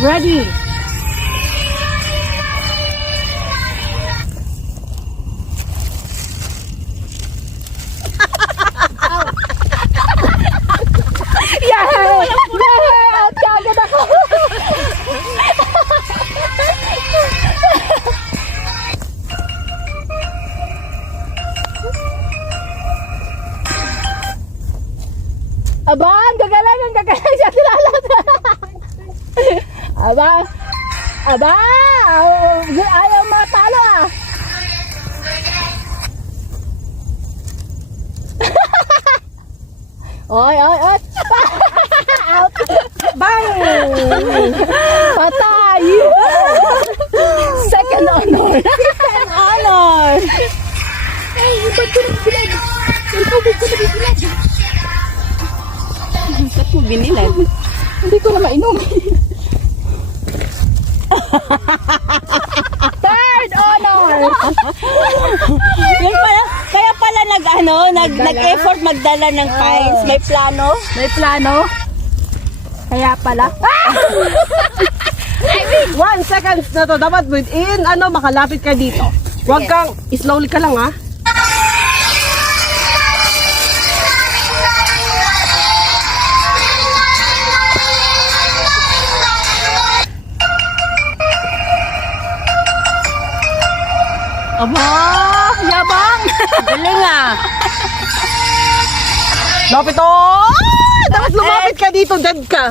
Ready. Yay! Yay! At kagad ako! Aba, ang gagalang siya tilalat. Aba, ayaw matalo ah. Oy. Out. Bang! Patay! Second honor. Second honor. Ay, ba't ko nagbilag? Yung tubig ko nagbilag. Ba't mo binilag? Hindi ko na mainom. Third honor. Yun pala, kaya pala nag-effort magdala ng pines. May plano. May plano. Kaya pala. 1 seconds na to. Dapat within, makalapit ka dito. Huwag kang, slowly ka lang ha. Aba, yabang. Galing ah. Lapit to! Dapat lumapit ka dito, dead ka.